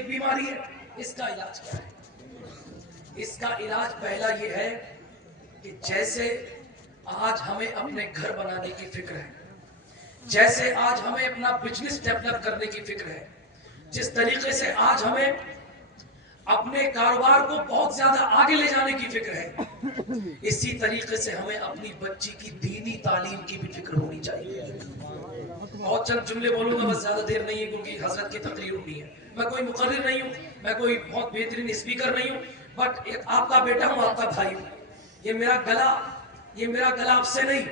ایک بیماری ہے. اس کا علاج کیا ہے؟ اس کا علاج پہلا یہ ہے کہ جیسے آج ہمیں اپنے گھر بنانے کی فکر ہے, جیسے آج ہمیں اپنا بزنس ڈیولپ کرنے کی فکر ہے, جس طریقے سے آج ہمیں اپنے کاروبار کو بہت زیادہ آگے لے جانے کی فکر ہے, اسی طریقے سے ہمیں اپنی بچی کی دینی تعلیم کی بھی فکر ہونی چاہیے. بہت چند جملے بولوں گا, بس زیادہ دیر نہیں ہے کیونکہ حضرت کی تقریر ہونی ہے. میں کوئی مقرر نہیں ہوں, میں کوئی بہت بہترین اسپیکر نہیں ہوں, بٹ ایک آپ کا بیٹا ہوں, آپ کا بھائی ہوں. یہ میرا گلا آپ سے نہیں,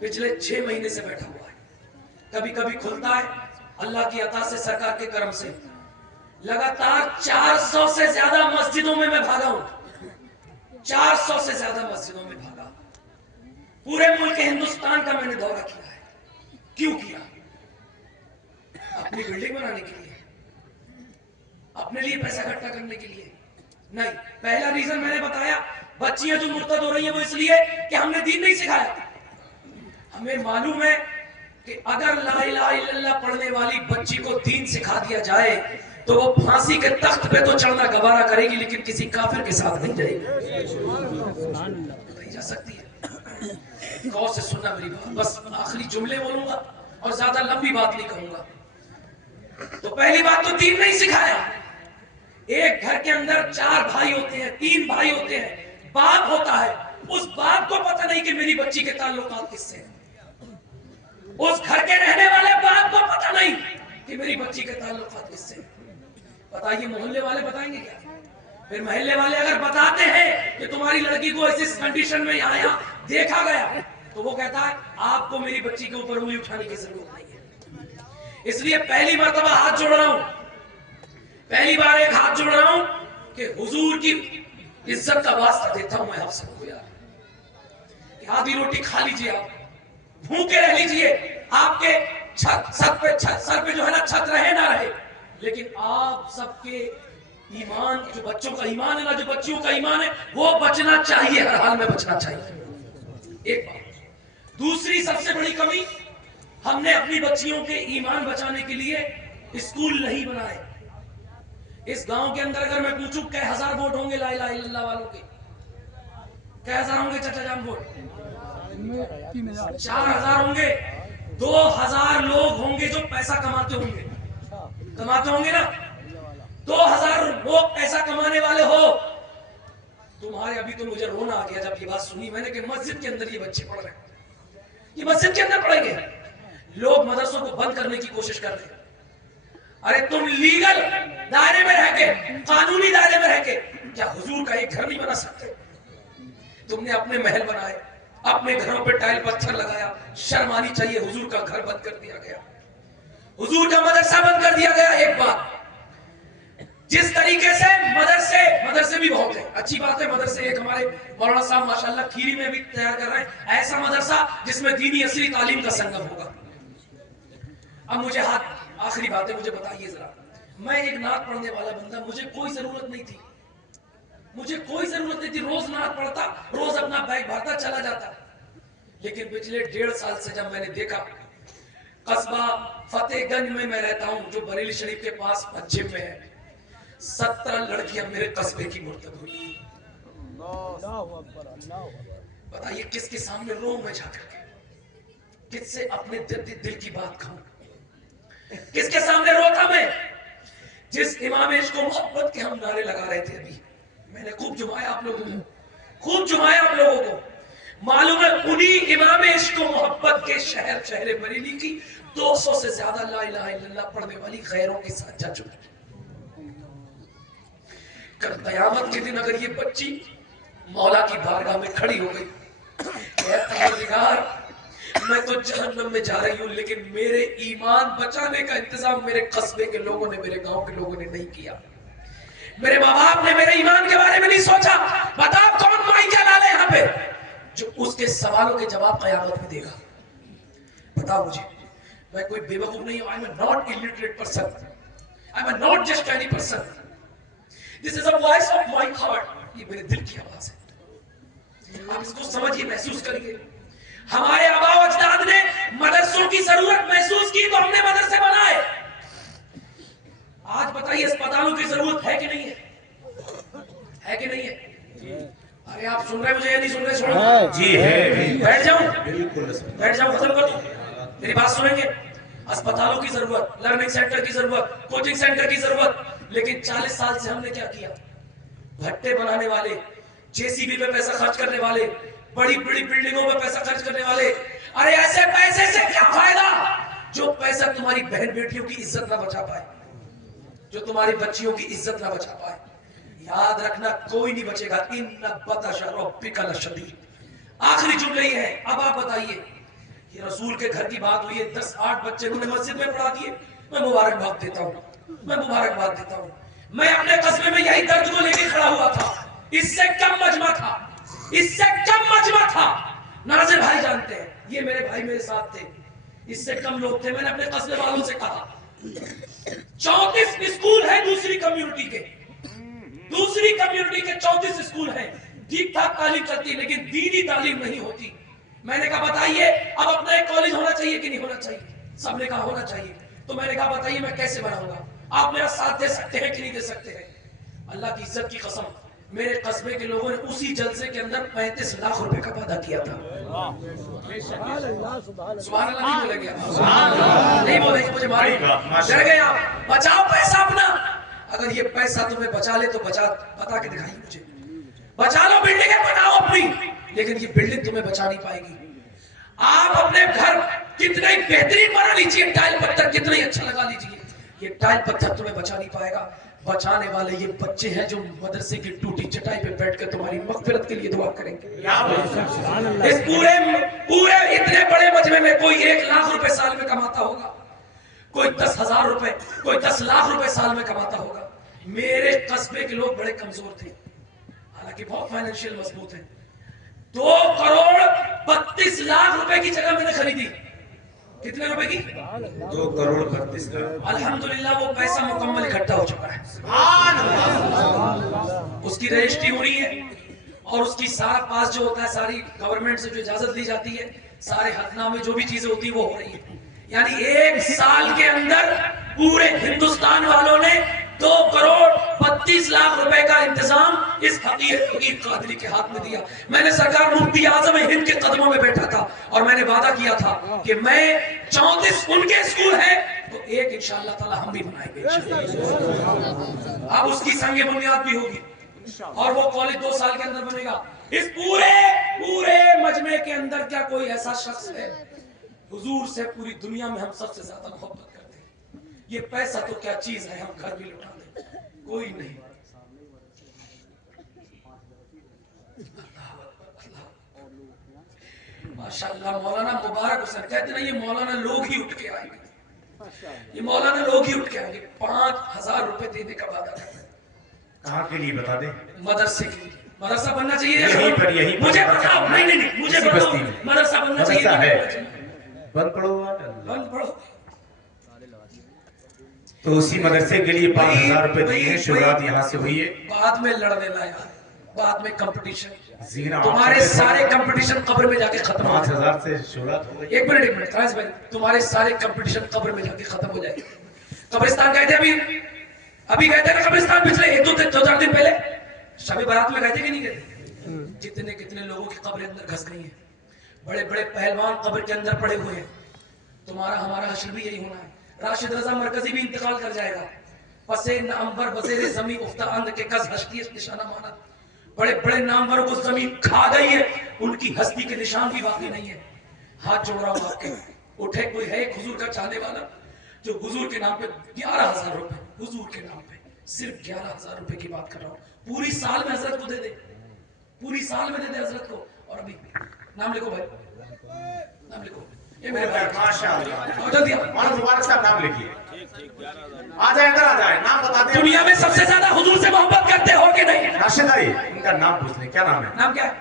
پچھلے 6 مہینے سے بیٹھا ہوا ہے. کبھی کبھی کھلتا ہے اللہ کی عطا سے, سرکار کے کرم سے. لگاتار 400 سے زیادہ مسجدوں میں بھاگا ہوں, 400 سے زیادہ مسجدوں میں بھاگا. پورے ملک ہندوستان کا میں نے دورہ کیا ہے. کیوں کیا؟ اپنی بلڈنگ بنانے کے لیے, اپنے لیے پیسہ اکٹھا کرنے کے لیے نہیں. پہلا ریزن میں نے بتایا, بچیاں جو مرتد ہو رہی ہیں وہ اس لیے کہ ہم نے دین نہیں سکھایا. ہمیں معلوم ہے کہ اگر لا الہ الا اللہ پڑھنے والی بچی کو دین سکھا دیا جائے تو وہ پھانسی کے تخت پہ تو چڑھنا گوارا کرے گی, لیکن کسی کافر کے ساتھ نہیں جائے گی. نہیں جا سکتی ہے. غور سے سننا میری بات, بس آخری جملے بولوں گا اور زیادہ لمبی بات نہیں کہوں گا. تو پہلی بات تو دین نہیں سکھایا. ایک گھر کے اندر 4 بھائی ہوتے ہیں, 3 بھائی ہوتے ہیں, باپ ہوتا ہے. اس باپ کو پتہ نہیں کہ میری بچی کے تعلقات کس سے ہیں. اس گھر کے رہنے والے باپ کو پتہ نہیں کہ میری بچی کے تعلقات کس سے ہیں. بتائیے محلے والے بتائیں گے کیا؟ پھر محلے والے اگر بتاتے ہیں کہ تمہاری لڑکی کو اس کنڈیشن میں یہاں دیکھا گیا, تو وہ کہتا ہے آپ کو میری بچی کے اوپر انگلی اٹھانے کی ضرورت نہیں ہے. اس لیے پہلی مرتبہ ہاتھ جوڑ رہا ہوں, پہلی بار ایک ہاتھ جوڑ رہا ہوں کہ حضور کی عزت کا واسطہ دیتا ہوں میں آپ سب کو. یار آدھی روٹی کھا لیجئے, آپ بھوکے رہ لیجئے, آپ کے سر پہ جو ہے نا چھت رہے نہ رہے, لیکن آپ سب کے ایمان, جو بچوں کا ایمان ہے نا, جو بچیوں کا ایمان ہے, وہ بچنا چاہیے, ہر حال میں بچنا چاہیے. ایک بات. دوسری سب سے بڑی کمی, ہم نے اپنی بچیوں کے ایمان بچانے کے لیے اسکول نہیں بنائے. اس گاؤں کے اندر اگر میں پوچھوں کہ 1000 ووٹ ہوں گے لا الہ الا اللہ والوں کے, کیا 1000 ہوں گے چچا جان ووٹ؟ 4000 ہوں گے. 2000 لوگ ہوں گے جو پیسہ کماتے ہوں گے نا, 2000 لوگ پیسہ کمانے والے ہو. تمہارے ابھی تو مجھے رونا آ گیا جب یہ بات سنی میں نے کہ مسجد کے اندر یہ بچے پڑھ رہے ہیں, یہ مسجد کے اندر پڑھیں گے. لوگ مدرسوں کو بند کرنے کی کوشش کر رہے ہیں. ارے تم لیگل دائرے میں رہ کے, قانونی دائرے میں رہ کے کیا حضور کا ایک گھر نہیں بنا سکتے؟ تم نے اپنے محل بنائے, اپنے گھروں پہ ٹائل پتھر لگایا. شرم آنی چاہیے. حضور کا گھر بند کر دیا گیا, حضور کا مدرسہ بند کر دیا گیا. ایک بات, جس طریقے سے مدرسے بھی بہت ہیں, اچھی بات ہے. مدرسے ایک ہمارے مولانا صاحب ماشاءاللہ کھیری میں بھی تیار کر رہے ہیں ایسا مدرسہ جس میں دینی اصلی تعلیم کا سنگم ہوگا. اب مجھے آخری بات ہے, مجھے بتائیے ذرا, میں ایک نعت پڑھنے والا بندہ, مجھے کوئی ضرورت نہیں تھی, روز نعت پڑھتا, روز اپنا بیگ بھرتا چلا جاتا. لیکن پچھلے 1.5 سال سے جب میں نے دیکھا, قصبہ فتح گنج میں میں رہتا ہوں جو بریلی شریف کے پاس پنجم میں ہے, 17 لڑکیاں میرے قصبے کی مرتد ہوئی. بتائیے کس کے سامنے رو میں جا کر کے, کس سے اپنے دل کی بات کہوں, کس کے سامنے روتا میں؟ جس امام عشق و محبت کے ہم نعرے لگا رہے تھے, ابھی میں نے خوب جمایا آپ لوگوں کو, معلوم ہے انہی امام عشق و محبت کے شہر بریلی کی 200 سے زیادہ لا الہ الا اللہ پڑھنے والی غیروں کے ساتھ جا چکے. کل قیامت کے دن اگر یہ بچی مولا کی بارگاہ میں کھڑی ہو گئی, اے پروردگار میں تو جہنم میں جا رہی ہوں, لیکن میرے ایمان بچانے کا انتظام میرے قصبے کے لوگوں نے, میرے گاؤں کے لوگوں نے نہیں کیا, میرے ماں باپ نے میرے ایمان کے بارے میں نہیں سوچا. بتا کون مائی کیا ڈالے یہاں پہ جو اس کے سوالوں کے جواب قیامت میں دے گا؟ بتاؤ مجھے. میں کوئی بے وقوف نہیں ہوں. I am a not illiterate person. I am not just any person. This is a voice of my heart. یہ میرے دل کی آواز ہے. آپ اس کو سمجھیے, محسوس کریے. ہمارے آباء و اجداد نے مدرسوں کی ضرورت محسوس کی تو ہم نے مدرسے بنائے. آج بتائیے اسپتالوں کی ضرورت ہے کہ نہیں ہے کہ نہیں ہے؟ ارے آپ سن رہے مجھے یا نہیں سن رہے؟ چھوڑو جی ہے. بیٹھ جاؤں ختم کر دوں. میری بات سنیں گے. اسپتالوں کی ضرورت, لرننگ سینٹر کی ضرورت, کوچنگ سینٹر کی ضرورت, لیکن 40 سال سے ہم نے کیا کیا؟ بھٹے بنانے والے, جے سی بی پہ پیسہ خرچ کرنے والے, بڑی بڑی بلڈنگوں پہ پیسہ خرچ کرنے والے. ارے ایسے پیسے سے کیا فائدہ جو پیسہ تمہاری بہن بیٹیوں کی عزت نہ بچا پائے, جو تمہاری بچیوں کی عزت نہ بچا پائے. یاد رکھنا کوئی نہیں بچے گا. ان بطش ربک لشدید. آخری جملہ یہ ہے. اب آپ بتائیے, یہ رسول کے گھر کی بات ہوئی ہے, 10-8 بچے انہوں نے مسجد میں پڑھا دیے. میں مبارکباد دیتا ہوں. میں اپنے قصبے میں یہی درد کو لے کے کھڑا ہوا تھا. اس سے کم مجمع تھا. ناظر بھائی جانتے ہیں, یہ میرے بھائی میرے ساتھ تھے. اس سے کم لوگ تھے. میں نے اپنے قصبے والوں سے کہا 34 اسکول ہیں دوسری کمیونٹی کے 34 اسکول ہیں. ٹھیک ٹھاک تعلیم چلتی ہے لیکن دینی تعلیم نہیں ہوتی. میں نے کہا بتائیے اب اپنا ایک کالج ہونا چاہیے کہ نہیں ہونا چاہیے؟ سب نے کہا ہونا چاہیے. تو میں نے کہا بتائیے میں کیسے بناؤں گا, آپ میرا ساتھ دے سکتے ہیں کہ نہیں دے سکتے ہیں؟ اللہ کی عزت کی قسم, میرے قصبے کے لوگوں نے اسی جلسے کے اندر 35 لاکھ روپے کا وعدہ کیا تھا. سبحان اللہ نہیں بولے گیا, نہیں بولے گا, مجھے معلوم. ڈر گئے آپ. بچاؤ پیسہ اپنا. اگر یہ پیسہ تمہیں بچا لے تو بتا کے دکھائیے مجھے. بچا لو, بلڈنگیں بناؤ اپنی, لیکن یہ بلڈنگ تمہیں بچا نہیں پائے گی. آپ اپنے گھر کتنا ہی بہترین بنا لیجیے, ٹائل پتھر کتنا ہی اچھا لگا لیجیے, یہ ٹائل پتھر تمہیں بچا نہیں پائے گا. بچانے والے یہ بچے ہیں جو مدرسے کی ٹوٹی چٹائی پہ بیٹھ کر تمہاری مغفرت کے لیے دعا کریں گے. اس پورے اتنے بڑے مجمع میں کوئی 1 لاکھ روپے سال میں کماتا ہوگا, کوئی 10,000 روپے, کوئی 10 لاکھ روپے سال میں کماتا ہوگا. میرے قصبے کے لوگ بڑے کمزور تھے, حالانکہ بہت فائنینشیل مضبوط ہیں. 2 کروڑ 32 لاکھ روپے کی جگہ میں نے خریدی. کتنے روپے کی؟ 2 کروڑ 32 لاکھ. الحمدللہ وہ پیسہ مکمل اکٹھا ہو چکا ہے. اس کی رجسٹری ہو رہی ہے اور اس کی سارا پاس جو ہوتا ہے, ساری گورنمنٹ سے جو اجازت لی جاتی ہے, سارے حقنامے جو بھی چیزیں ہوتی ہیں وہ ہو رہی ہے. یعنی 1 سال کے اندر پورے ہندوستان والوں نے 2 کروڑ 32 لاکھ روپے کا انتظام اس فقیر قادری کے ہاتھ میں دیا. میں نے سرکار مفتی اعظم ہند کے قدموں میں بیٹھا تھا اور میں نے وعدہ کیا تھا کہ میں 34 ان کے اسکول ہیں تو ایک انشاءاللہ تعالی ہم بھی بنائیں گے. اب اس کی سنگ بنیاد بھی ہوگی اور وہ کالج 2 سال کے اندر بنے گا. اس پورے مجمع کے اندر کیا کوئی ایسا شخص ہے؟ حضور سے پوری دنیا میں ہم سب سے زیادہ محبت کرتے ہیں. یہ پیسہ تو کیا چیز ہے, ہم گھر بھی لوٹا دیں, کوئی نہیں. ماشاءاللہ مولانا مبارک حسین کہتے ہیں یہ مولانا لوگ ہی اٹھ کے آئیں گے, یہ مولانا لوگ ہی اٹھ کے آئیں گے. 5,000 روپے دینے کا وعدہ کرتے ہیں. کہاں کے لیے بتا دیں؟ مدرسے کے لیے. مدرسہ بننا چاہیے, یہی پر مجھے بتاؤ. نہیں مجھے بتاؤ, مدرسہ بننا چاہیے. بند پڑھو. پڑھو. تو اسی مدرسے کے لیے 5,000 روپے دیے ہیں. شروعات یہاں سے ہوئی ہے. بعد میں لڑنے لایا, بعد میں کمپٹیشن. تمہارے سارے کمپٹیشن قبر میں جا کے ختم ہو جائے. 5,000 سے شروعات ہو گئی. ایک منٹ تراز بھائی, تمہارے سارے کمپٹیشن قبر میں جا کے ختم ہو جائے. قبرستان گئے تھے ابھی گئے تھے نا قبرستان, پچھلے 2-4 دن پہلے شب برات میں گئے تھے کہ نہیں گئے تھے؟ کتنے لوگوں کی قبریں اندر گھس گئی ہیں. بڑے بڑے پہلوان قبر کے اندر پڑے ہوئے ہیں. تمہارا ہمارا حشر بھی یہی ہونا ہے. راشد رضا مرکزی بھی انتقال کر جائے گا. پسے نامور بزیر زمین افتہ اند کے کس ہستی نشانہ مانا. بڑے بڑے ناموروں کو زمین کھا گئی ہے, ان کی ہستی کے نشان بھی باقی نہیں ہے. ہاتھ جوڑ رہا ہوں آپ کے, اٹھے کوئی ہے ایک حضور کا چاہنے والا جو حضور کے نام پہ 11,000 روپے, حضور کے نام پہ صرف 11,000 روپے کی بات کر رہا ہوں, پوری سال میں حضرت کو دے دے, پوری سال میں دے دے حضرت کو. اور ابھی نام لکھو بھائی, نام لکھو. یہ میرے بھائی ماشاءاللہ جلدی مولانا مبارک صاحب نام لکھیے. آ جائے ادھر, آ جائے. نام بتا دیں. دنیا میں سب سے زیادہ حضور سے محبت کرتے ہو کہ نہیں؟ راشد بھائی ان کا نام پوچھ لیں, کیا نام ہے؟ نام کیا ہے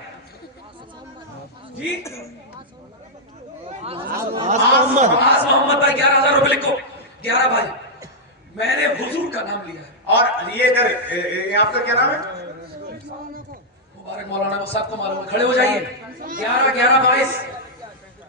جی؟ آس محمد بھائی. 11,000 روپے لکھو. 11 بھائی, میں نے حضور کا نام لیا ہے. اور یہ ادھر آپ کا کیا نام ہے؟ مبارک مولانا, وہ صاحب کو معلوم ہے. کھڑے ہو جائیے. 11 22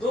2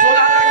16,000